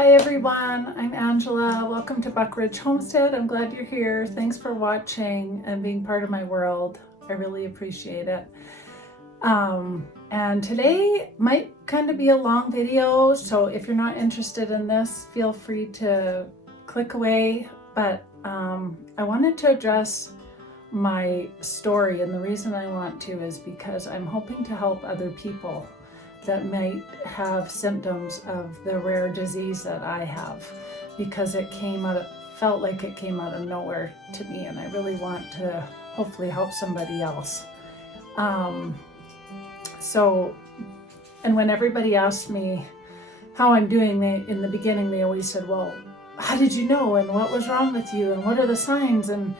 Hi everyone, I'm Angela. Welcome to Buck Ridge Homestead. I'm glad you're here. Thanks for watching and being part of my world. I really appreciate it. And today might kind of be a long video, so if you're not interested in this, feel free to click away. But I wanted to address my story, and the reason I want to is because I'm hoping to help other people that might have symptoms of the rare disease that I have, because it felt like it came out of nowhere to me, and I really want to hopefully help somebody else. And when everybody asked me how I'm doing, in the beginning they always said, well, how did you know, and what was wrong with you, and what are the signs and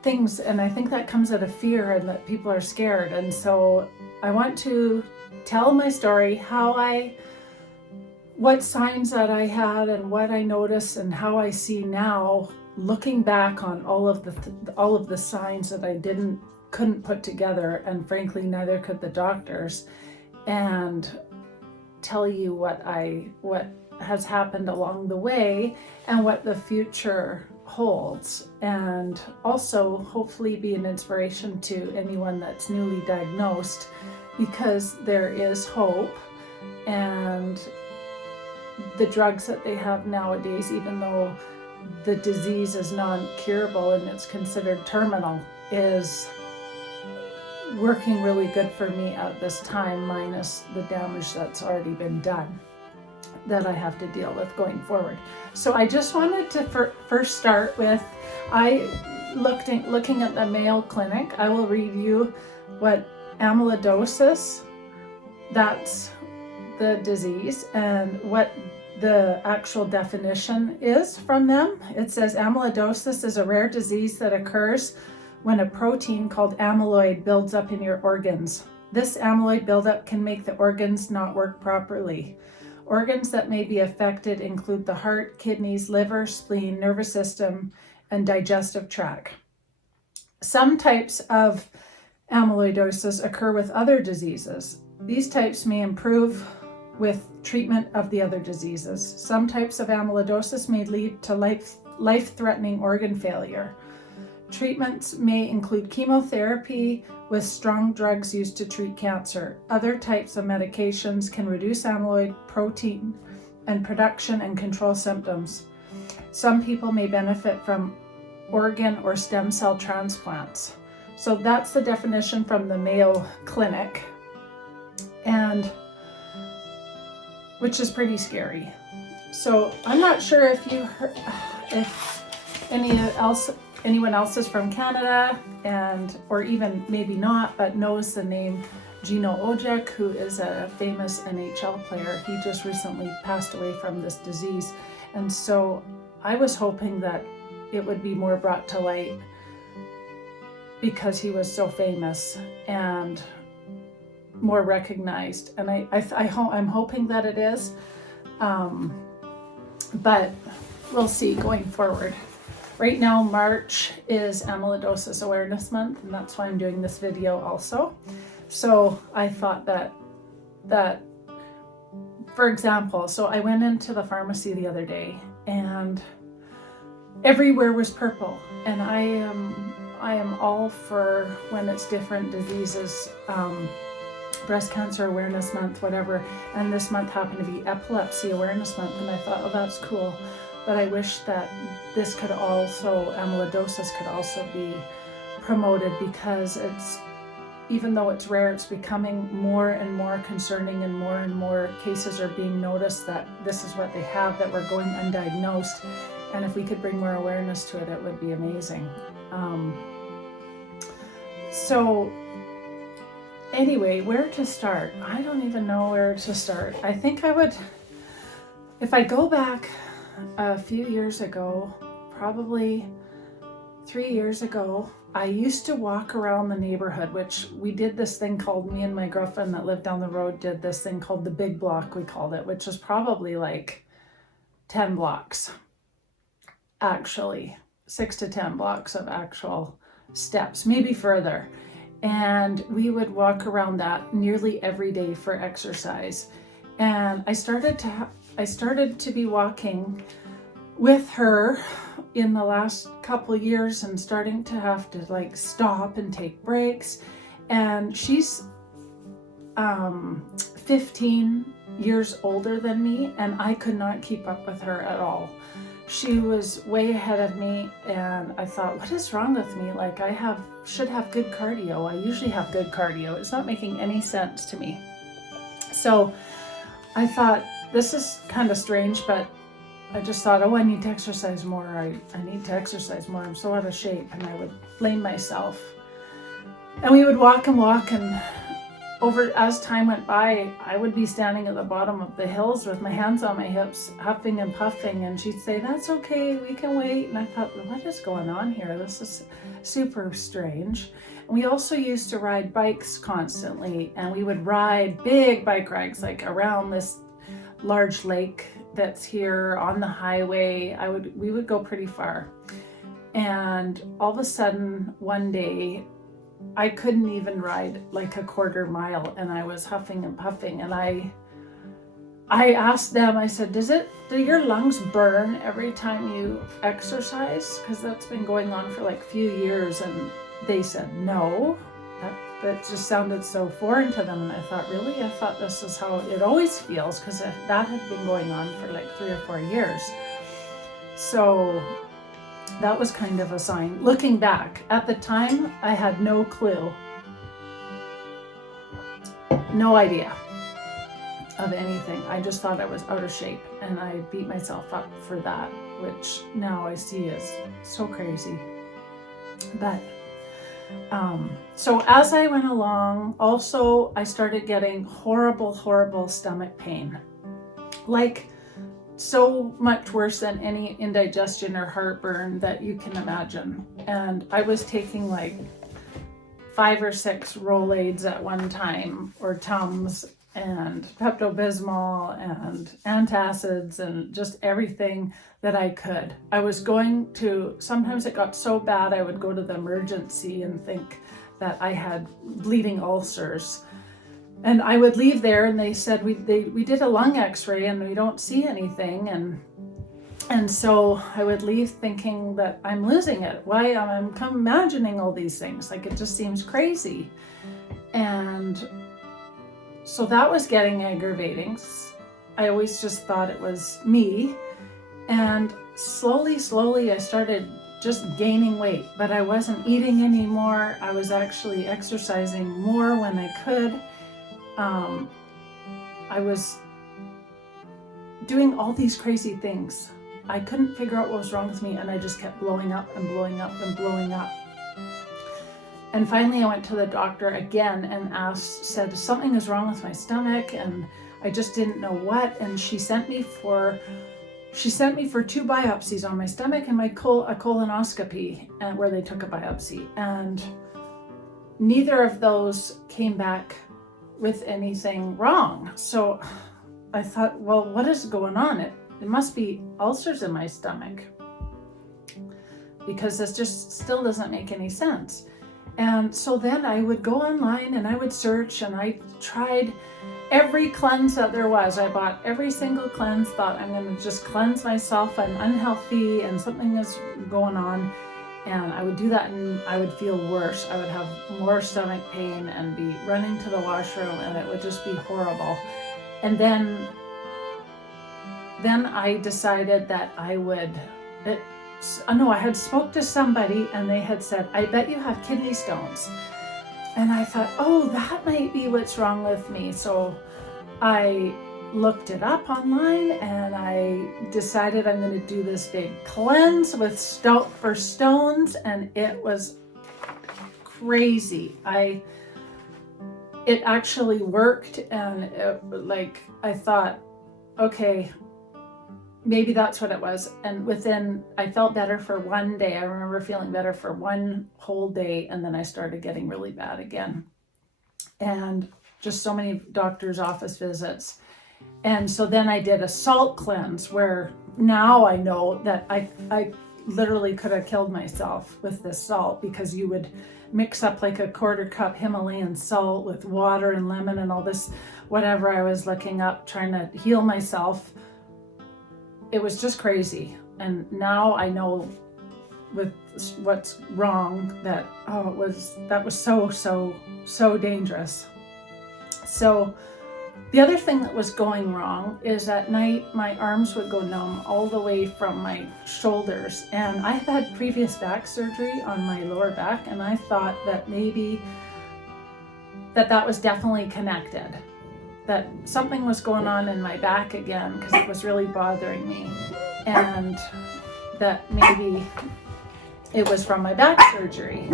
things, and I think that comes out of fear and that people are scared. And so I want to tell my story, what signs that I had and what I noticed and how I see now, looking back on all of the signs that I couldn't put together, and frankly neither could the doctors, and tell you what has happened along the way and what the future holds, and also hopefully be an inspiration to anyone that's newly diagnosed, because there is hope. And the drugs that they have nowadays, even though the disease is non-curable and it's considered terminal, is working really good for me at this time, minus the damage that's already been done that I have to deal with going forward. So I just wanted to first start with, looking at the Mayo Clinic. I will read you what amyloidosis, that's the disease, and what the actual definition is from them. It says amyloidosis is a rare disease that occurs when a protein called amyloid builds up in your organs. This amyloid buildup can make the organs not work properly. Organs that may be affected include the heart, kidneys, liver, spleen, nervous system, and digestive tract. Some types of amyloidosis occur with other diseases. These types may improve with treatment of the other diseases. Some types of amyloidosis may lead to life-threatening organ failure. Treatments may include chemotherapy with strong drugs used to treat cancer. Other types of medications can reduce amyloid protein and production and control symptoms. Some people may benefit from organ or stem cell transplants. So that's the definition from the Mayo Clinic, and which is pretty scary. So I'm not sure if anyone else is from Canada, or even maybe not, but knows the name Gino Ojek, who is a famous NHL player. He just recently passed away from this disease. And so I was hoping that it would be more brought to light, because he was so famous and more recognized. And I'm hoping that it is, but we'll see going forward. Right now, March is Amyloidosis Awareness Month, and that's why I'm doing this video also. So I thought that for example, so I went into the pharmacy the other day and everywhere was purple, and I am all for when it's different diseases, Breast Cancer Awareness Month, whatever, and this month happened to be Epilepsy Awareness Month, and I thought, oh, that's cool. But I wish that amyloidosis could also be promoted, because even though it's rare, it's becoming more and more concerning, and more cases are being noticed that this is what they have, that we're going undiagnosed. And if we could bring more awareness to it, it would be amazing. So anyway, where to start? I don't even know where to start. I think I would, if I go back a few years ago, probably 3 years ago, I used to walk around the neighborhood, which we did this thing called, me and my girlfriend that lived down the road did this thing called the Big Block, we called it, which was probably like 10 blocks, actually 6 to 10 blocks of actual steps, maybe further. And we would walk around that nearly every day for exercise. And I started to I started to be walking with her in the last couple of years and starting to have to like stop and take breaks. And she's 15 years older than me, and I could not keep up with her at all. She was way ahead of me, and I thought, what is wrong with me? Like, should have good cardio. I usually have good cardio. It's not making any sense to me. So I thought, this is kind of strange, but I just thought, oh, I need to exercise more. I need to exercise more. I'm so out of shape. And I would blame myself. And we would walk, and over as time went by, I would be standing at the bottom of the hills with my hands on my hips, huffing and puffing, and she'd say, that's okay, we can wait. And I thought, what is going on here? This is super strange. And we also used to ride bikes constantly, and we would ride big bike rides, like around this large lake that's here on the highway. We would go pretty far. And all of a sudden, one day, I couldn't even ride like a quarter mile, and I was huffing and puffing, and I asked them, I said, do your lungs burn every time you exercise? Because that's been going on for like a few years. And they said, no. That just sounded so foreign to them. And I thought, really? I thought this is how it always feels, because that had been going on for like 3 or 4 years. So that was kind of a sign. Looking back, at the time, I had no clue, no idea of anything. I just thought I was out of shape, and I beat myself up for that, which now I see is so crazy. But so as I went along, also I started getting horrible stomach pain, like so much worse than any indigestion or heartburn that you can imagine. And I was taking like 5 or 6 Rolaids at one time, or Tums, and Pepto-Bismol and antacids and just everything that I could. I was going to, sometimes it got so bad I would go to the emergency and think that I had bleeding ulcers. And I would leave there, and they said, we did a lung x-ray and we don't see anything. And so I would leave thinking that I'm losing it. Why I'm imagining all these things, like it just seems crazy. And so that was getting aggravating. I always just thought it was me. And slowly I started just gaining weight, but I wasn't eating anymore. I was actually exercising more when I could. I was doing all these crazy things. I couldn't figure out what was wrong with me, and I just kept blowing up and blowing up and blowing up. And finally I went to the doctor again and said something is wrong with my stomach, and I just didn't know what. And she sent me for 2 biopsies on my stomach and a colonoscopy, where they took a biopsy, and neither of those came back with anything wrong. So I thought, well, what is going on? It must be ulcers in my stomach, because this just still doesn't make any sense. And so then I would go online and I would search, and I tried every cleanse that there was. I bought every single cleanse, thought I'm going to just cleanse myself. I'm unhealthy and something is going on. And I would do that, and I would feel worse. I would have more stomach pain and be running to the washroom, and it would just be horrible. And then I decided that I had spoke to somebody, and they had said, I bet you have kidney stones. And I thought, oh, that might be what's wrong with me. So I looked it up online, and I decided I'm going to do this big cleanse for stones, and it was crazy. It actually worked, and I thought, okay, maybe that's what it was. And I felt better for one day. I remember feeling better for one whole day, and then I started getting really bad again. And just so many doctor's office visits. And so then I did a salt cleanse, where now I know that I literally could have killed myself with this salt, because you would mix up like a 1/4 cup Himalayan salt with water and lemon and all this, whatever I was looking up, trying to heal myself it was just crazy. And now I know with what's wrong that, that was so dangerous. So the other thing that was going wrong is at night my arms would go numb all the way from my shoulders, and I've had previous back surgery on my lower back, and I thought that maybe that was definitely connected, that something was going on in my back again because it was really bothering me, and that maybe it was from my back surgery.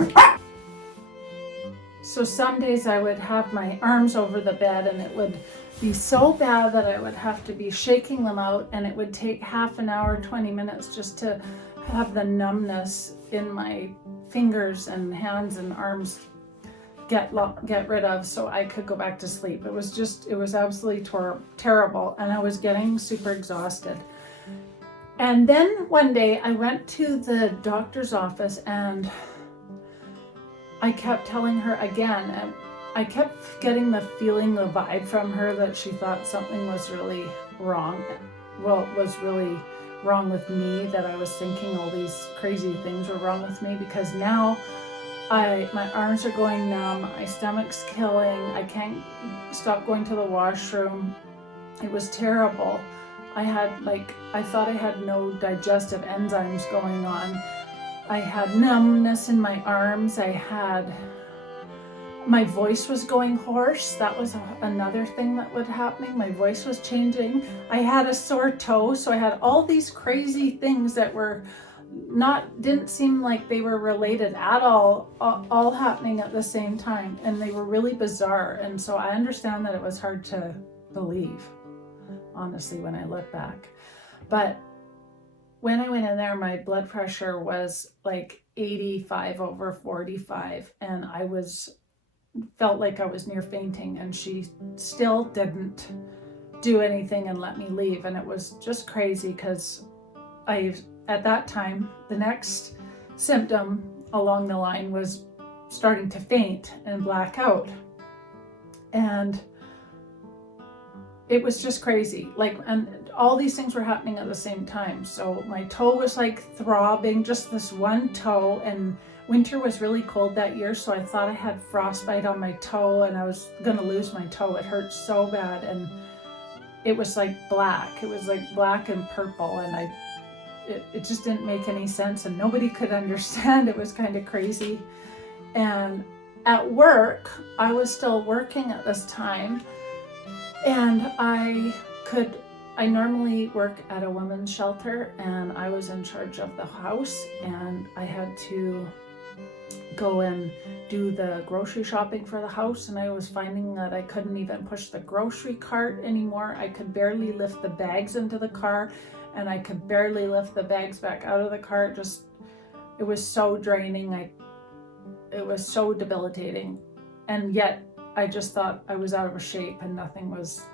So some days I would have my arms over the bed and it would be so bad that I would have to be shaking them out, and it would take half an hour, 20 minutes just to have the numbness in my fingers and hands and arms get rid of so I could go back to sleep. It was absolutely terrible, and I was getting super exhausted. And then one day I went to the doctor's office and I kept telling her again, I kept getting the feeling, the vibe from her that she thought something was really wrong. Well, it was really wrong with me, that I was thinking all these crazy things were wrong with me, because now my arms are going numb, my stomach's killing, I can't stop going to the washroom. It was terrible. I thought I had no digestive enzymes going on. I had numbness in my arms. My voice was going hoarse. That was another thing that was happening. My voice was changing. I had a sore toe. So I had all these crazy things that didn't seem like they were related at all happening at the same time. And they were really bizarre. And so I understand that it was hard to believe, honestly, when I look back. But when I went in there, my blood pressure was like 85/45, and I felt like I was near fainting, and she still didn't do anything and let me leave. And it was just crazy because at that time, the next symptom along the line was starting to faint and black out. And it was just crazy. And all these things were happening at the same time. So my toe was like throbbing, just this one toe, and winter was really cold that year, so I thought I had frostbite on my toe and I was gonna lose my toe. It hurt so bad, and it was like black. It was like black and purple, and it just didn't make any sense, and nobody could understand. It was kind of crazy. And at work, I was still working at this time, and I normally work at a women's shelter, and I was in charge of the house, and I had to go and do the grocery shopping for the house, and I was finding that I couldn't even push the grocery cart anymore. I could barely lift the bags into the car, and I could barely lift the bags back out of the cart. It was so draining. It was so debilitating, and yet I just thought I was out of shape and nothing was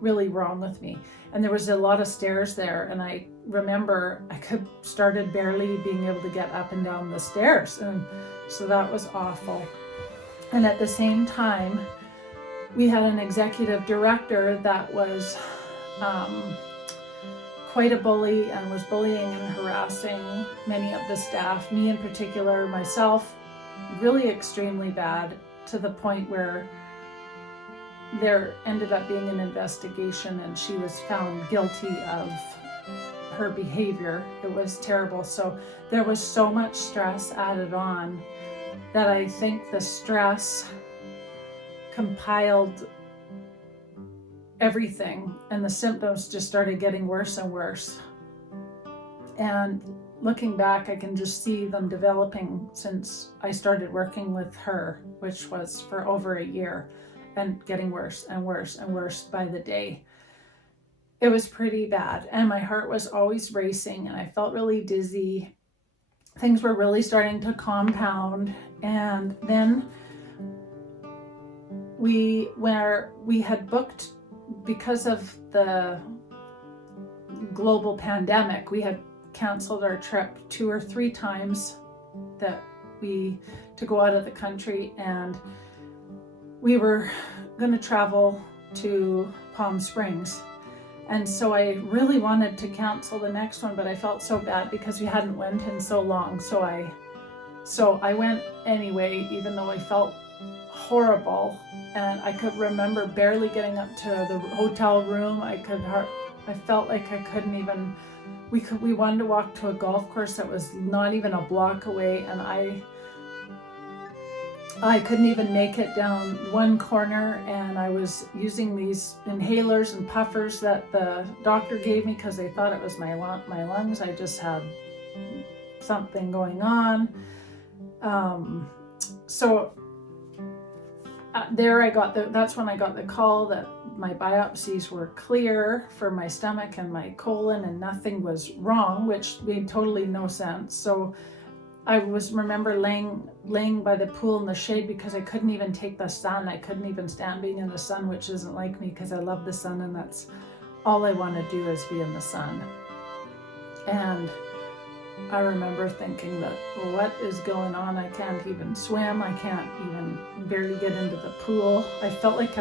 really wrong with me. And there was a lot of stairs there, and I remember I started barely being able to get up and down the stairs, and so that was awful. And at the same time, we had an executive director that was quite a bully and was bullying and harassing many of the staff, me in particular, myself, really extremely bad, to the point where there ended up being an investigation and she was found guilty of her behavior. It was terrible. So there was so much stress added on that I think the stress compiled everything, and the symptoms just started getting worse and worse. And looking back, I can just see them developing since I started working with her, which was for over a year, and getting worse and worse and worse by the day. It was pretty bad, and my heart was always racing, and I felt really dizzy. Things were really starting to compound, and then we had booked, because of the global pandemic, we had canceled our trip 2 or 3 times to go out of the country, and we were going to travel to Palm Springs. And so I really wanted to cancel the next one, but I felt so bad because we hadn't went in so long. So I went anyway, even though I felt horrible. And I could remember barely getting up to the hotel room. I felt like I couldn't even, we wanted to walk to a golf course that was not even a block away, and I couldn't even make it down one corner, and I was using these inhalers and puffers that the doctor gave me because they thought it was my lungs. I just had something going on. That's when I got the call that my biopsies were clear for my stomach and my colon, and nothing was wrong, which made totally no sense. So I remember laying by the pool in the shade because I couldn't even take the sun. I couldn't even stand being in the sun, which isn't like me because I love the sun, and that's all I want to do is be in the sun. And I remember thinking that, well, what is going on? I can't even swim. I can't even barely get into the pool. I felt like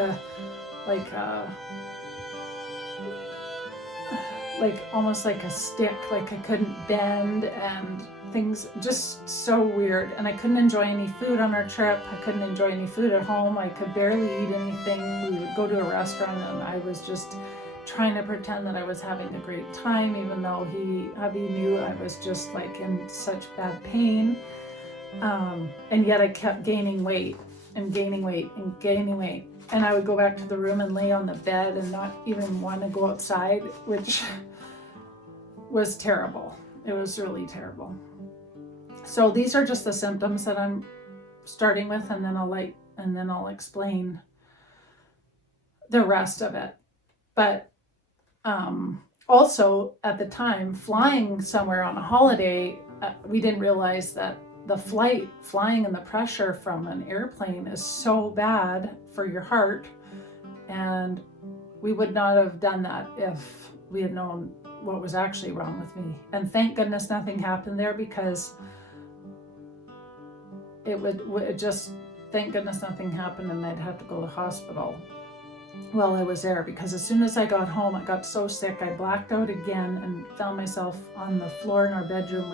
almost like a stick, like I couldn't bend, and things just so weird. And I couldn't enjoy any food on our trip. I couldn't enjoy any food at home. I could barely eat anything. We would go to a restaurant and I was just trying to pretend that I was having a great time, even though hubby knew I was just like in such bad pain. And yet I kept gaining weight and gaining weight and gaining weight. And I would go back to the room and lay on the bed and not even want to go outside, which was terrible. It was really terrible. So these are just the symptoms that I'm starting with, and then I'll explain the rest of it. But also at the time, flying somewhere on a holiday, we didn't realize that the flying and the pressure from an airplane is so bad for your heart, and we would not have done that if we had known what was actually wrong with me. And thank goodness nothing happened there, because thank goodness nothing happened and I'd have to go to the hospital while I was there, because as soon as I got home, I got so sick, I blacked out again and found myself on the floor in our bedroom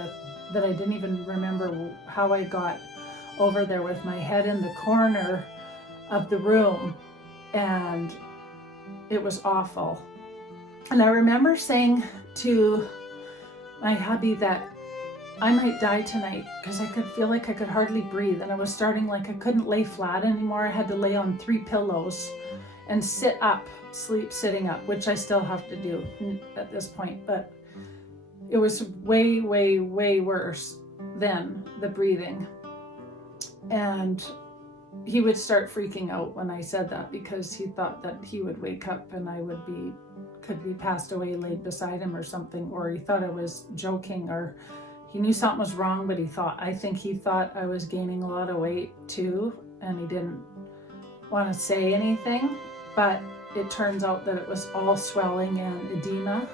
that I didn't even remember how I got over there, with my head in the corner of the room, and it was awful. And I remember saying to my hubby that I might die tonight, because I could feel like I could hardly breathe, and I was starting, like I couldn't lay flat anymore. I had to lay on 3 pillows and sit up, sleep sitting up, which I still have to do at this point, but it was way, way, way worse than the breathing. And he would start freaking out when I said that, because he thought that he would wake up and I could be passed away, laid beside him or something, or he thought I was joking, or he knew something was wrong, but I think he thought I was gaining a lot of weight too, and he didn't want to say anything. But it turns out that it was all swelling and edema,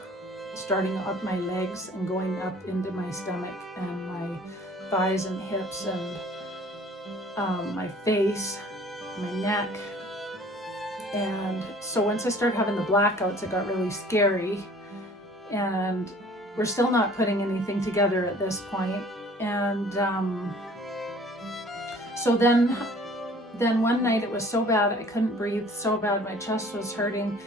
starting up my legs and going up into my stomach and my thighs and hips and my face, my neck. And so once I started having the blackouts, it got really scary, and we're still not putting anything together at this point. And so then one night it was so bad, I couldn't breathe so bad, my chest was hurting,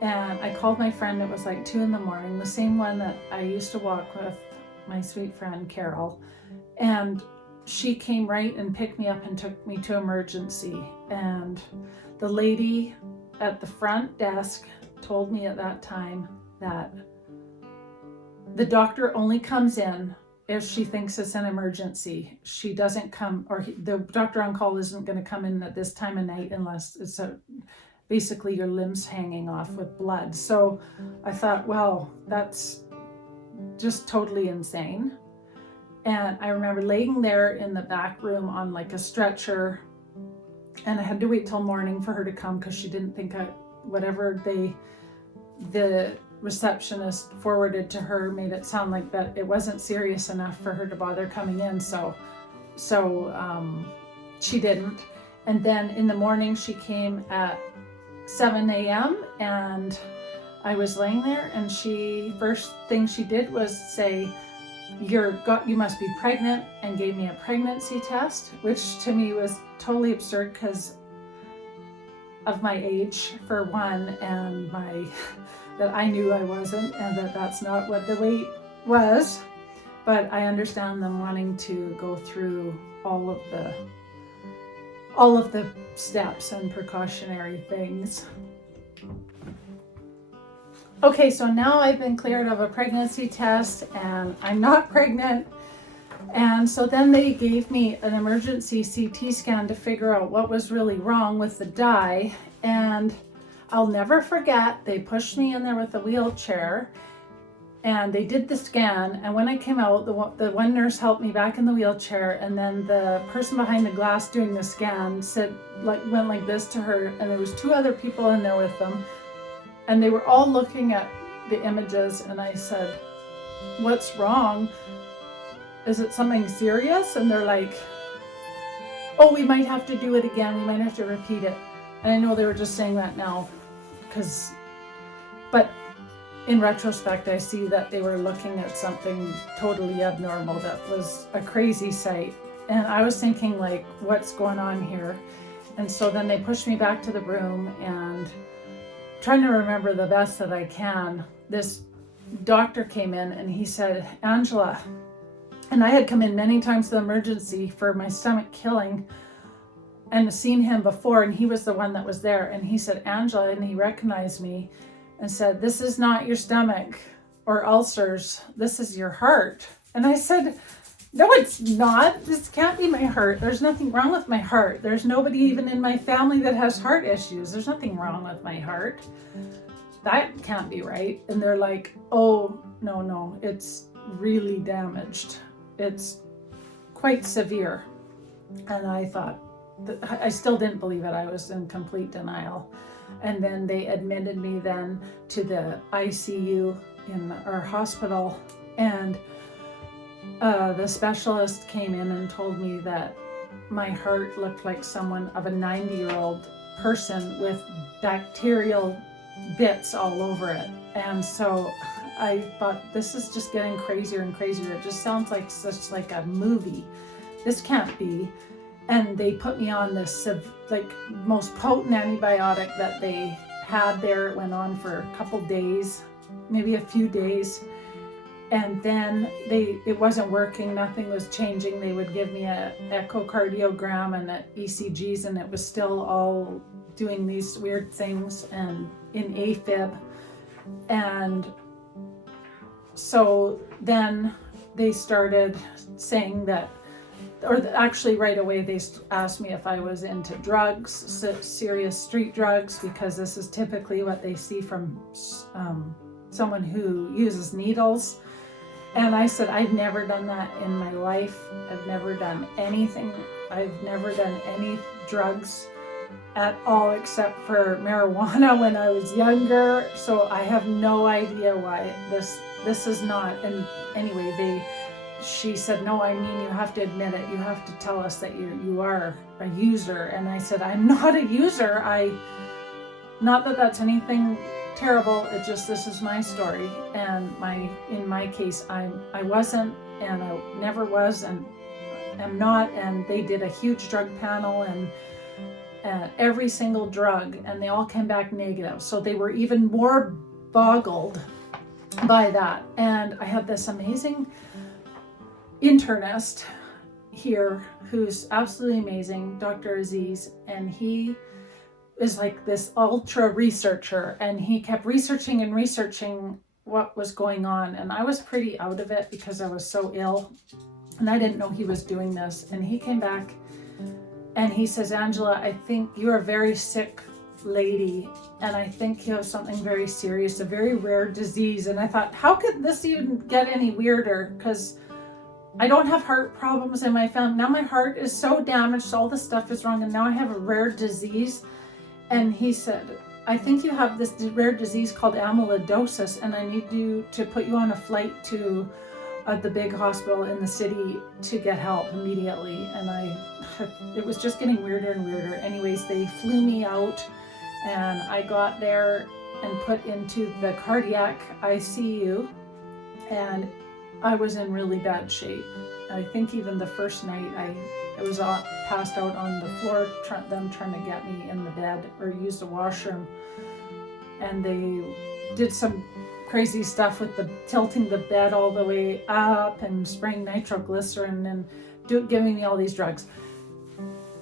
and I called my friend. It was like 2 a.m, the same one that I used to walk with, my sweet friend Carol, and she came right and picked me up and took me to emergency. And the lady at the front desk told me at that time that the doctor only comes in if she thinks it's an emergency. She doesn't come, or the doctor on call isn't going to come in at this time of night unless it's basically your limbs hanging off with blood. So I thought, well, that's just totally insane. And I remember laying there in the back room on like a stretcher, and I had to wait till morning for her to come, because she didn't think whatever the receptionist forwarded to her made it sound like that it wasn't serious enough for her to bother coming in. So she didn't. And then in the morning she came at 7 a.m. and I was laying there, and first thing she did was say, you must be pregnant, and gave me a pregnancy test, which to me was totally absurd because of my age for one, and that I knew I wasn't, and that's not what the weight was. But I understand them wanting to go through all of the steps and precautionary things. Okay, so now I've been cleared of a pregnancy test and I'm not pregnant. And so then they gave me an emergency CT scan to figure out what was really wrong with the dye. And I'll never forget, they pushed me in there with a wheelchair and they did the scan. And when I came out, the one nurse helped me back in the wheelchair. And then the person behind the glass doing the scan went like this to her. And there was 2 other people in there with them. And they were all looking at the images, and I said, "What's wrong? Is it something serious?" And they're like, "Oh, we might have to do it again. We might have to repeat it." And I know they were just saying that now, but in retrospect, I see that they were looking at something totally abnormal that was a crazy sight. And I was thinking, like, what's going on here? And so then they pushed me back to the room, and trying to remember the best that I can, this doctor came in and he said, "Angela," and I had come in many times to the emergency for my stomach killing and seen him before, and he was the one that was there, and he said, "Angela," and he recognized me and said, "This is not your stomach or ulcers, this is your heart." And I said, "No, it's not. This can't be my heart. There's nothing wrong with my heart. There's nobody even in my family that has heart issues. There's nothing wrong with my heart. That can't be right." And they're like, "Oh, no, it's really damaged. It's quite severe." And I thought, I still didn't believe it. I was in complete denial. And then they admitted me then to the ICU in our hospital, and the specialist came in and told me that my heart looked like someone of a 90-year-old person with bacterial bits all over it. And so I thought, this is just getting crazier and crazier. It just sounds like such like a movie. This can't be. And they put me on this most potent antibiotic that they had there. It went on for a couple days, maybe a few days. And then it wasn't working, nothing was changing. They would give me an echocardiogram and ECGs, and it was still all doing these weird things and in AFib. And so then they started saying that, or actually right away they asked me if I was into drugs, serious street drugs, because this is typically what they see from someone who uses needles. And I said, "I've never done that in my life. I've never done anything. I've never done any drugs at all except for marijuana when I was younger. So I have no idea why this is not." And anyway, she said, "No, I mean, you have to admit it. You have to tell us that you are a user." And I said, "I'm not a user. Not that that's anything terrible. It's just, this is my story, and in my case, I wasn't, and I never was, and am not." And they did a huge drug panel and every single drug, and they all came back negative. So they were even more boggled by that. And I had this amazing internist here who's absolutely amazing, Dr. Aziz, and he is like this ultra researcher, and he kept researching what was going on. And I was pretty out of it because I was so ill, and I didn't know he was doing this. And he came back and he says, "Angela, I think you're a very sick lady, and I think you have something very serious, a very rare disease." And I thought, how could this even get any weirder? Because I don't have heart problems in my family. Now my heart is so damaged, all this stuff is wrong, and now I have a rare disease. And he said, "I think you have this rare disease called amyloidosis, and I need to put you on a flight to the big hospital in the city to get help immediately." And it was just getting weirder and weirder. Anyways, they flew me out, and I got there, and put into the cardiac ICU, and I was in really bad shape. I think even the first night I was passed out on the floor, them trying to get me in the bed or use the washroom. And they did some crazy stuff with tilting the bed all the way up and spraying nitroglycerin and giving me all these drugs.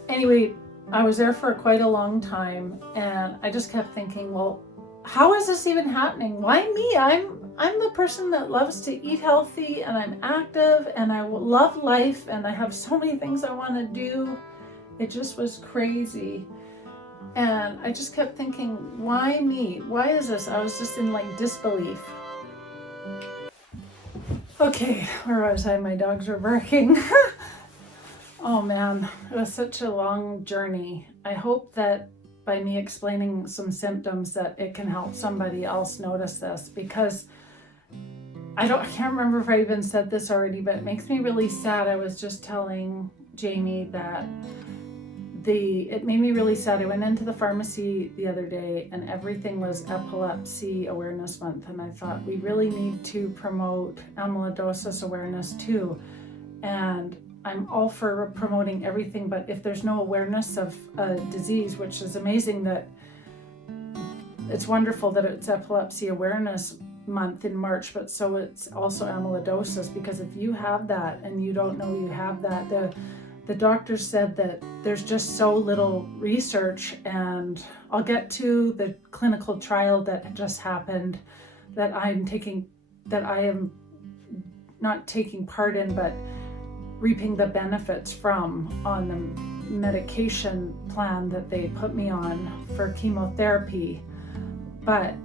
Anyway, I was there for quite a long time, and I just kept thinking, well, how is this even happening? Why me? I'm the person that loves to eat healthy, and I'm active, and I love life, and I have so many things I want to do. It just was crazy. And I just kept thinking, why me? Why is this? I was just in like disbelief. Okay, where was I? My dogs were barking. Oh man, it was such a long journey. I hope that by me explaining some symptoms that it can help somebody else notice this, because I can't remember if I even said this already, but it makes me really sad. I was just telling Jamie that it made me really sad. I went into the pharmacy the other day and everything was Epilepsy Awareness Month, and I thought we really need to promote amyloidosis awareness too. And I'm all for promoting everything, but if there's no awareness of a disease, which is amazing that it's wonderful that it's Epilepsy Awareness Month in March, but so it's also amyloidosis, because if you have that and you don't know you have that, the doctor said that there's just so little research, and I'll get to the clinical trial that just happened that I am not taking part in, but reaping the benefits from on the medication plan that they put me on for chemotherapy. But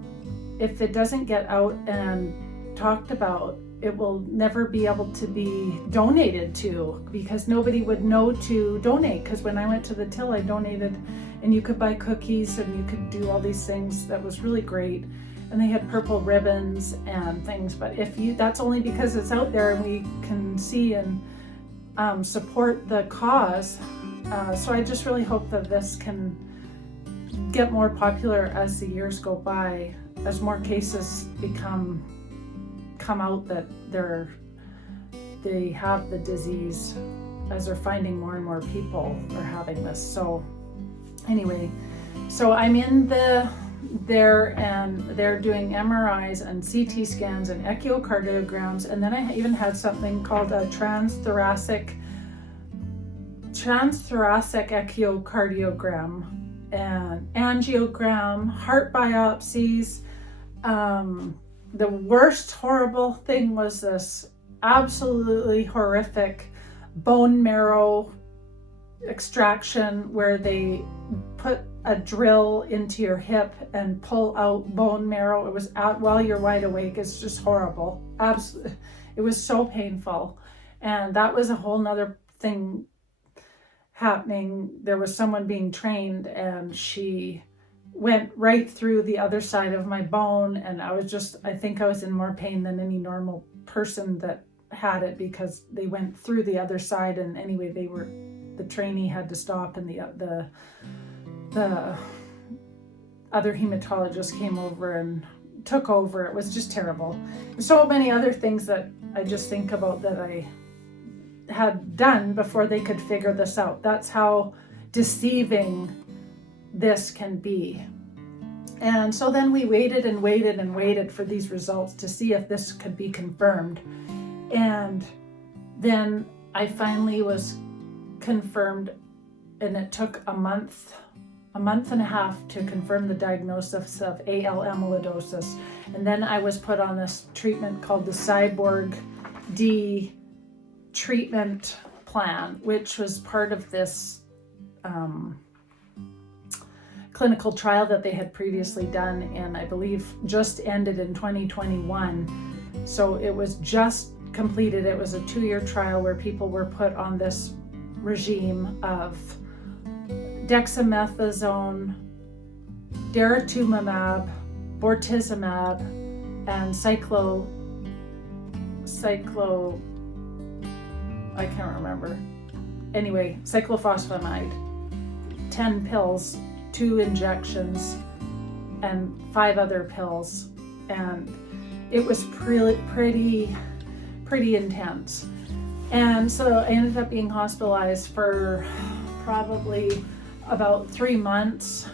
if it doesn't get out and talked about, it will never be able to be donated to, because nobody would know to donate. Because when I went to the till, I donated, and you could buy cookies and you could do all these things. That was really great. And they had purple ribbons and things. But that's only because it's out there and we can see and support the cause. So I just really hope that this can get more popular as the years go by, as more cases come out that they have the disease, as they're finding more and more people are having this. So anyway, so I'm in there, and they're doing MRIs and CT scans and echocardiograms, and then I even had something called a transthoracic echocardiogram and angiogram, heart biopsies. The worst horrible thing was this absolutely horrific bone marrow extraction, where they put a drill into your hip and pull out bone marrow. It was out while you're wide awake. It's just horrible. Absolutely. It was so painful. And that was a whole nother thing happening. There was someone being trained, and she went right through the other side of my bone, and I think I was in more pain than any normal person that had it, because they went through the other side. And anyway, the trainee had to stop, and the other hematologist came over and took over. It was just terrible. So many other things that I just think about that I had done before they could figure this out. That's how deceiving this can be. And so then we waited and waited and waited for these results to see if this could be confirmed. And then I finally was confirmed, and it took a month and a half to confirm the diagnosis of AL amyloidosis. And then I was put on this treatment called the Cyborg D treatment plan, which was part of this clinical trial that they had previously done, and I believe just ended in 2021. So it was just completed. It was a 2-year trial where people were put on this regime of dexamethasone, daratumumab, bortezomib, and I can't remember. Anyway, cyclophosphamide, 10 pills, 2 injections, and 5 other pills, and it was pretty intense. And so I ended up being hospitalized for probably about 3 months,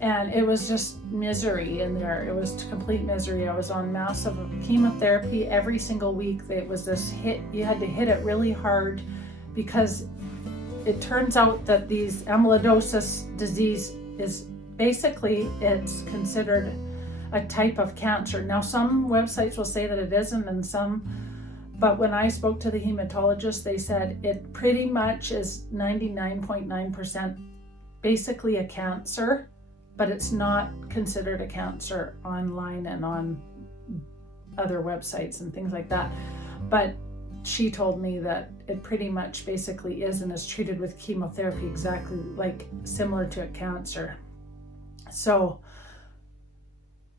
and it was just misery in there. It was complete misery. I was on massive chemotherapy every single week. It was this hit, you had to hit it really hard, because it turns out that these amyloidosis disease is basically, it's considered a type of cancer. Now, some websites will say that it isn't, and some, but when I spoke to the hematologist, they said it pretty much is 99.9% basically a cancer, but it's not considered a cancer online and on other websites and things like that. But she told me that it pretty much basically is, and is treated with chemotherapy exactly like similar to a cancer. So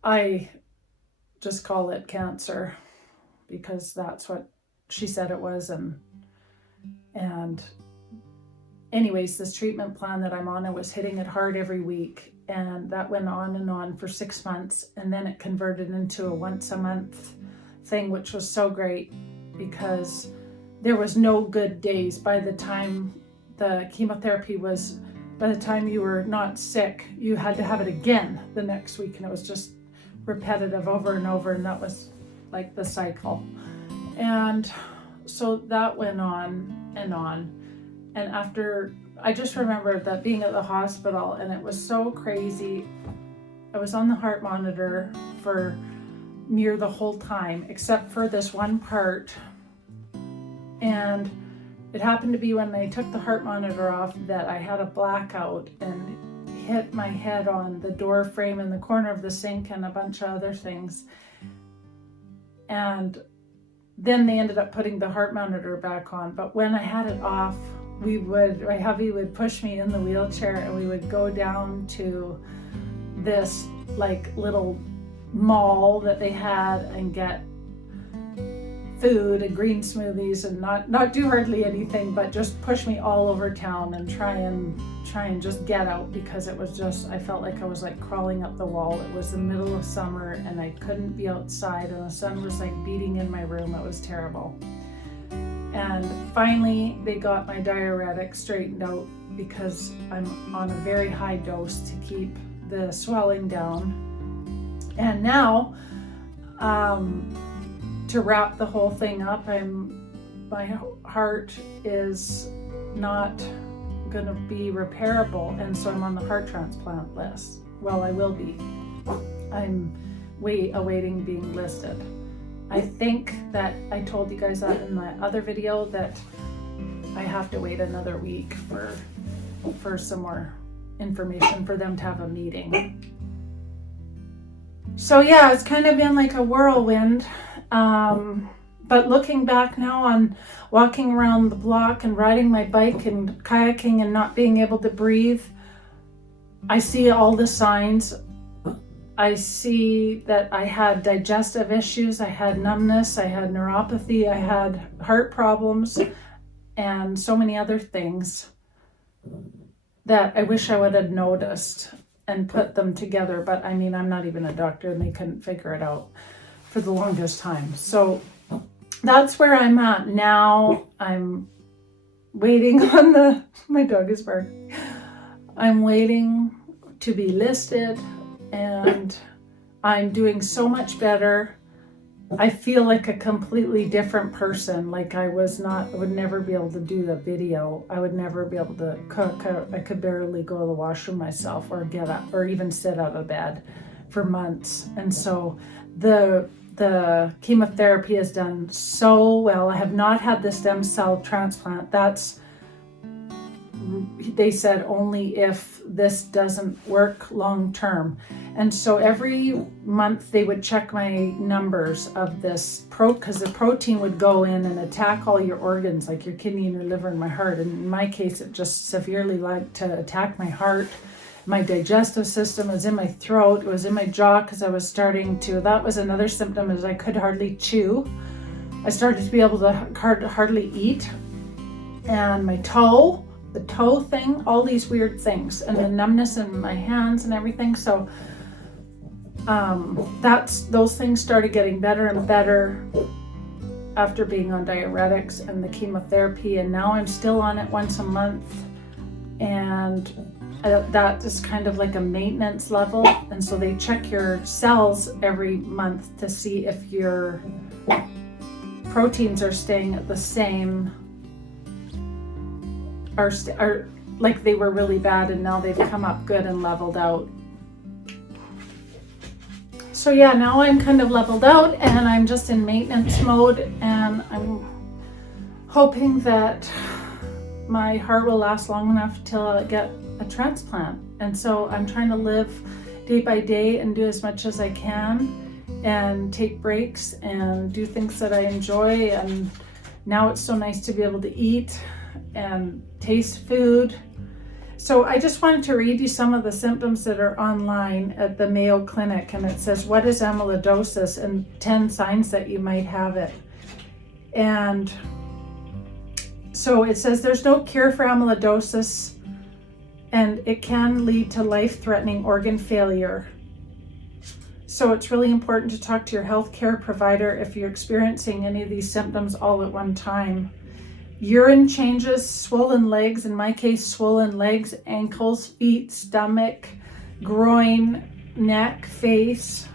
I just call it cancer because that's what she said it was. And anyways, this treatment plan that I'm on, I was hitting it hard every week, and that went on and on for 6 months, and then it converted into a once a month thing, which was so great because there was no good days. By the time the chemotherapy was, by the time you were not sick, you had to have it again the next week, and it was just repetitive over and over, and that was like the cycle. And so that went on and on. And after, I just remember that being at the hospital, and it was so crazy. I was on the heart monitor for near the whole time, except for this one part. And it happened to be when I took the heart monitor off that I had a blackout and hit my head on the door frame in the corner of the sink and a bunch of other things. And then they ended up putting the heart monitor back on. But when I had it off, my hubby would push me in the wheelchair, and we would go down to this like little mall that they had and get food and green smoothies, and not do hardly anything, but just push me all over town and try and just get out, because it was just, I felt like I was like crawling up the wall. It was the middle of summer and I couldn't be outside, and the sun was like beating in my room. It was terrible. And finally they got my diuretic straightened out, because I'm on a very high dose to keep the swelling down. And now to wrap the whole thing up, my heart is not going to be repairable, and so I'm on the heart transplant list. Well, I will be. I'm awaiting being listed. I think that I told you guys that in my other video, that I have to wait another week for some more information, for them to have a meeting. So yeah, it's kind of been like a whirlwind. But looking back now on walking around the block and riding my bike and kayaking and not being able to breathe, I see all the signs. I see that I had digestive issues, I had numbness, I had neuropathy, I had heart problems, and so many other things that I wish I would have noticed and put them together. But I mean, I'm not even a doctor, and they couldn't figure it out for the longest time. So that's where I'm at now. I'm waiting on my dog is barking. I'm waiting to be listed, and I'm doing so much better. I feel like a completely different person. Like I would never be able to do the video. I would never be able to cook. I could barely go to the washroom myself, or get up, or even sit out of bed for months. And so the chemotherapy has done so well. I have not had the stem cell transplant. They said only if this doesn't work long term. And so every month they would check my numbers of this because the protein would go in and attack all your organs, like your kidney and your liver and my heart. And in my case, it just severely liked to attack my heart. My digestive system was in my throat, it was in my jaw, because I was starting to, that was another symptom, is I could hardly chew. I started to be able to hardly eat. And my toe, the toe thing, all these weird things, and the numbness in my hands and everything. So those things started getting better and better after being on diuretics and the chemotherapy, and now I'm still on it once a month, and that is kind of like a maintenance level. And so they check your cells every month to see if your proteins are staying at the same, are like they were really bad and now they've come up good and leveled out. So yeah, now I'm kind of leveled out and I'm just in maintenance mode, and I'm hoping that my heart will last long enough till I get a transplant. And so I'm trying to live day by day and do as much as I can and take breaks and do things that I enjoy. And now it's so nice to be able to eat and taste food. So I just wanted to read you some of the symptoms that are online at the Mayo Clinic, and it says, what is amyloidosis and 10 signs that you might have it. And so it says there's no cure for amyloidosis, and it can lead to life-threatening organ failure. So it's really important to talk to your healthcare provider if you're experiencing any of these symptoms all at one time. Urine changes, swollen legs, in my case, swollen legs, ankles, feet, stomach, groin, neck, face,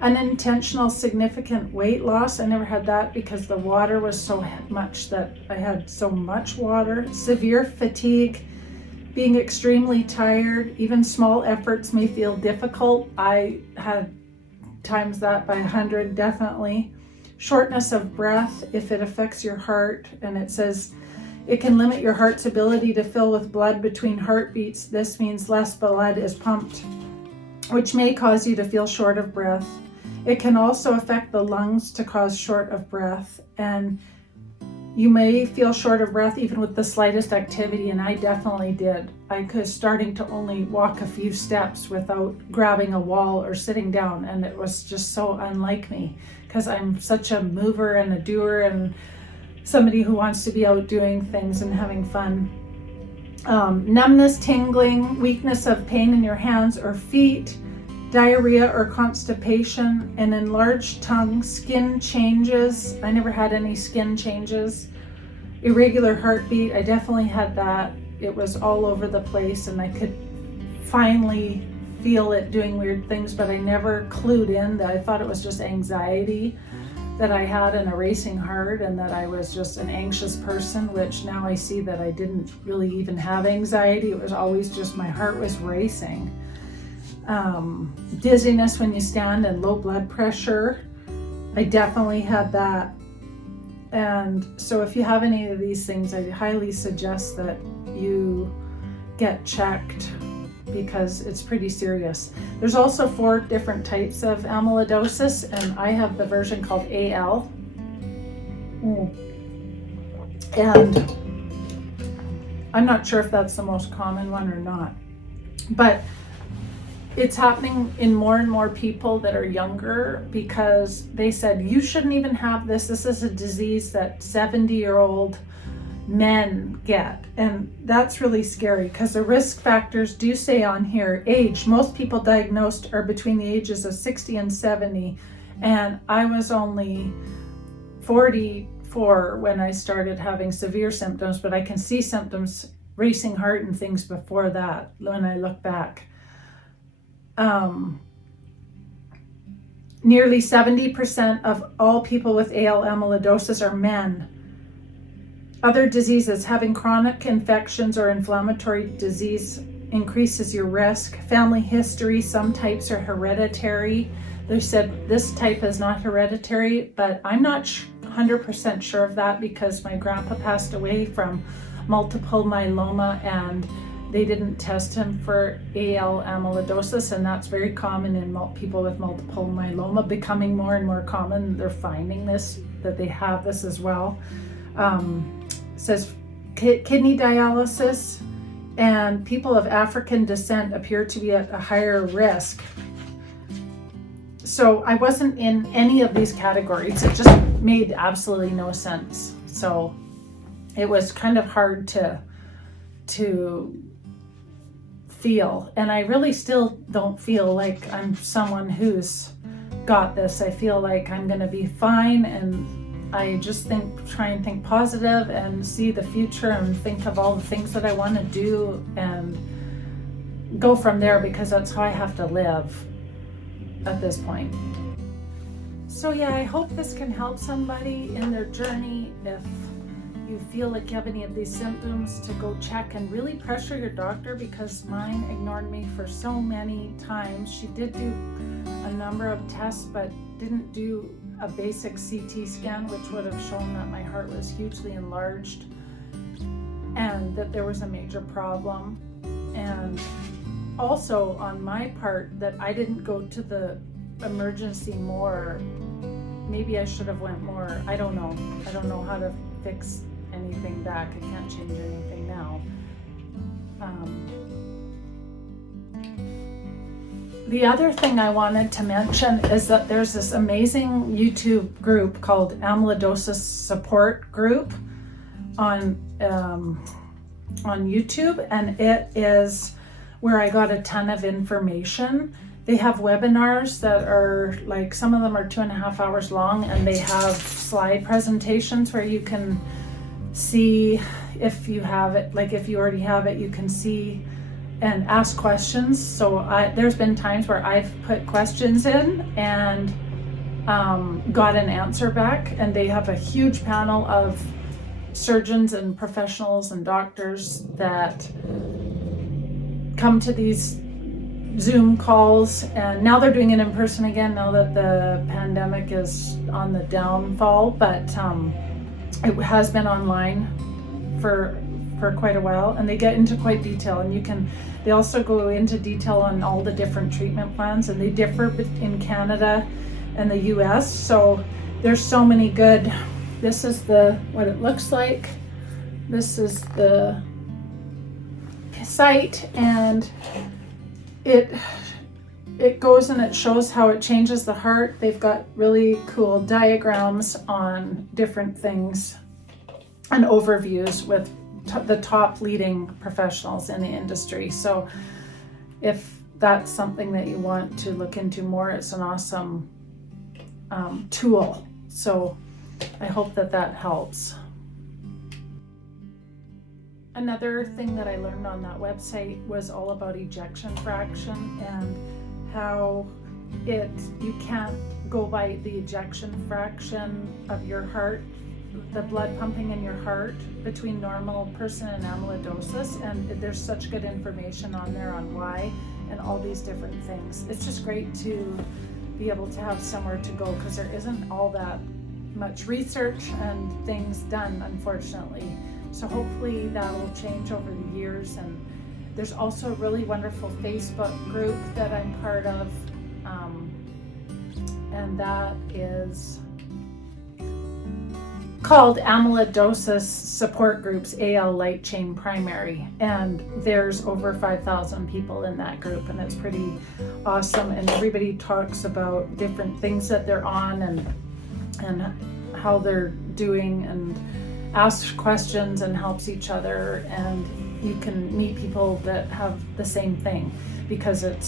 unintentional significant weight loss. I never had that because the water was so much that I had so much water. Severe fatigue, being extremely tired, even small efforts may feel difficult. I had times that by 100, definitely. Shortness of breath if it affects your heart, and it says it can limit your heart's ability to fill with blood between heartbeats. This means less blood is pumped, which may cause you to feel short of breath. It can also affect the lungs to cause short of breath, and you may feel short of breath even with the slightest activity, and I definitely did. I was starting to only walk a few steps without grabbing a wall or sitting down, and it was just so unlike me because I'm such a mover and a doer and somebody who wants to be out doing things and having fun. Numbness, tingling, weakness of pain in your hands or feet, diarrhea or constipation, an enlarged tongue, skin changes. I never had any skin changes. Irregular heartbeat, I definitely had that. It was all over the place and I could finally feel it doing weird things, but I never clued in that I thought it was just anxiety that I had and a racing heart, and that I was just an anxious person, which now I see that I didn't really even have anxiety. It was always just my heart was racing. Dizziness when you stand and low blood pressure. I definitely had that. And so if you have any of these things, I highly suggest that you get checked because it's pretty serious. There's also 4 different types of amyloidosis, and I have the version called AL. And I'm not sure if that's the most common one or not, but it's happening in more and more people that are younger because they said, you shouldn't even have this. This is a disease that 70-year-old men get. And that's really scary because the risk factors do say on here, age. Most people diagnosed are between the ages of 60 and 70. And I was only 44 when I started having severe symptoms, but I can see symptoms, racing heart and things before that when I look back. Nearly 70% of all people with AL amyloidosis are men. Other diseases, having chronic infections or inflammatory disease increases your risk. Family history, some types are hereditary. They said this type is not hereditary, but I'm not 100% sure of that because my grandpa passed away from multiple myeloma and they didn't test him for AL amyloidosis, and that's very common in people with multiple myeloma, becoming more and more common. They're finding this, that they have this as well. Says kidney dialysis and people of African descent appear to be at a higher risk. So I wasn't in any of these categories. It just made absolutely no sense. So it was kind of hard to feel. And I really still don't feel like I'm someone who's got this. I feel like I'm going to be fine, and I just try and think positive and see the future and think of all the things that I want to do and go from there, because that's how I have to live at this point. So yeah, I hope this can help somebody in their journey. If you feel like you have any of these symptoms, to go check and really pressure your doctor, because mine ignored me for so many times. She did do a number of tests, but didn't do a basic CT scan, which would have shown that my heart was hugely enlarged and that there was a major problem. And also on my part, that I didn't go to the emergency more. Maybe I should have went more. I don't know how to fix anything back. I can't change anything now. The other thing I wanted to mention is that there's this amazing YouTube group called Amyloidosis Support Group on YouTube, and it is where I got a ton of information. They have webinars that are like, some of them are 2.5 hours long, and they have slide presentations where you can see if you have it, like if you already have it, you can see and ask questions. So there's been times where I've put questions in and got an answer back, and they have a huge panel of surgeons and professionals and doctors that come to these Zoom calls, and now they're doing it in person again now that the pandemic is on the downfall, but it has been online for quite a while, and they get into quite detail, and they also go into detail on all the different treatment plans, and they differ in Canada and the US. So there's so many good. This is what it looks like. This is the site, and it goes and it shows how it changes the heart. They've got really cool diagrams on different things and overviews with the top leading professionals in the industry. So if that's something that you want to look into more, it's an awesome tool. So I hope that helps. Another thing that I learned on that website was all about ejection fraction, and how you can't go by the ejection fraction of your heart, the blood pumping in your heart between normal person and amyloidosis. And there's such good information on there on why and all these different things. It's just great to be able to have somewhere to go, because there isn't all that much research and things done, unfortunately. So hopefully that will change over the years. And there's also a really wonderful Facebook group that I'm part of, and that is called Amyloidosis Support Groups, AL Light Chain Primary. And there's over 5,000 people in that group, and it's pretty awesome. And everybody talks about different things that they're on and how they're doing, and asks questions and helps each other. And you can meet people that have the same thing, because it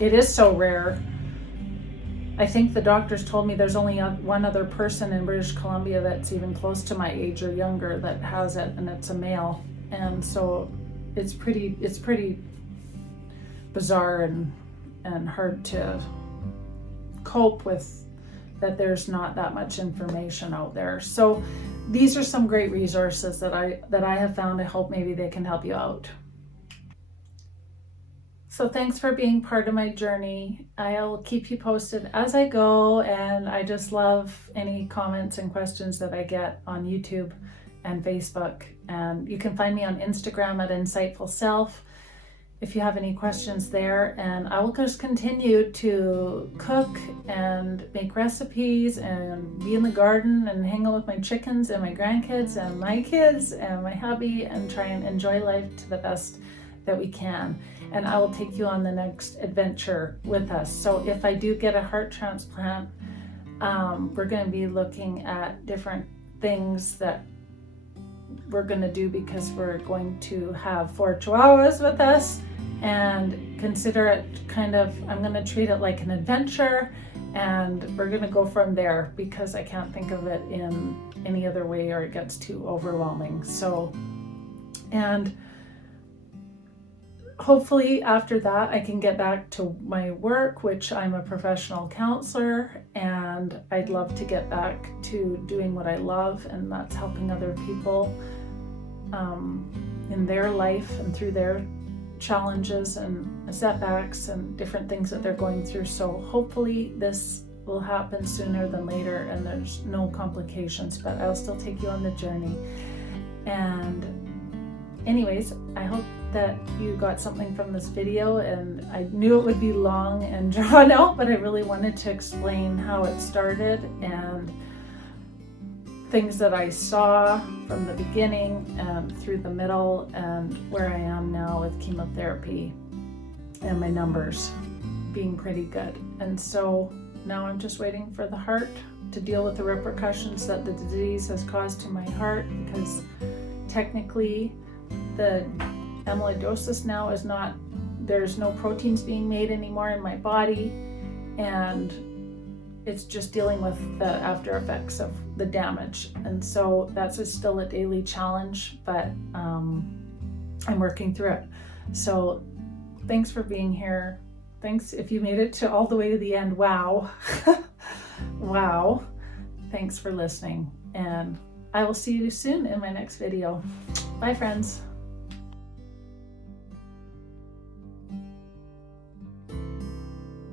is so rare. I think the doctors told me there's only one other person in British Columbia that's even close to my age or younger that has it, and it's a male. And so it's pretty bizarre and hard to cope with, that there's not that much information out there. So these are some great resources that I have found. I hope maybe they can help you out. So thanks for being part of my journey. I'll keep you posted as I go, and I just love any comments and questions that I get on YouTube and Facebook. And you can find me on Instagram at Insightful Self if you have any questions there. And I will just continue to cook and make recipes and be in the garden and hang out with my chickens and my grandkids and my kids and my hubby, and try and enjoy life to the best that we can. And I will take you on the next adventure with us. So if I do get a heart transplant, we're going to be looking at different things that we're going to do, because we're going to have 4 chihuahuas with us, and consider it kind of, I'm going to treat it like an adventure, and we're going to go from there because I can't think of it in any other way or it gets too overwhelming. So, and hopefully after that I can get back to my work, which I'm a professional counselor, and I'd love to get back to doing what I love, and that's helping other people in their life and through their challenges and setbacks and different things that they're going through. So hopefully this will happen sooner than later and there's no complications, but I'll still take you on the journey. And anyways, I hope that you got something from this video, and I knew it would be long and drawn out, but I really wanted to explain how it started and things that I saw from the beginning and through the middle, and where I am now with chemotherapy and my numbers being pretty good. And so now I'm just waiting for the heart to deal with the repercussions that the disease has caused to my heart, because technically the amyloidosis now is not, there's no proteins being made anymore in my body, and it's just dealing with the after effects of the damage. And so that's still a daily challenge, but I'm working through it. So thanks for being here. Thanks if you made it to all the way to the end. Wow. Wow. Thanks for listening, and I will see you soon in my next video. Bye, friends.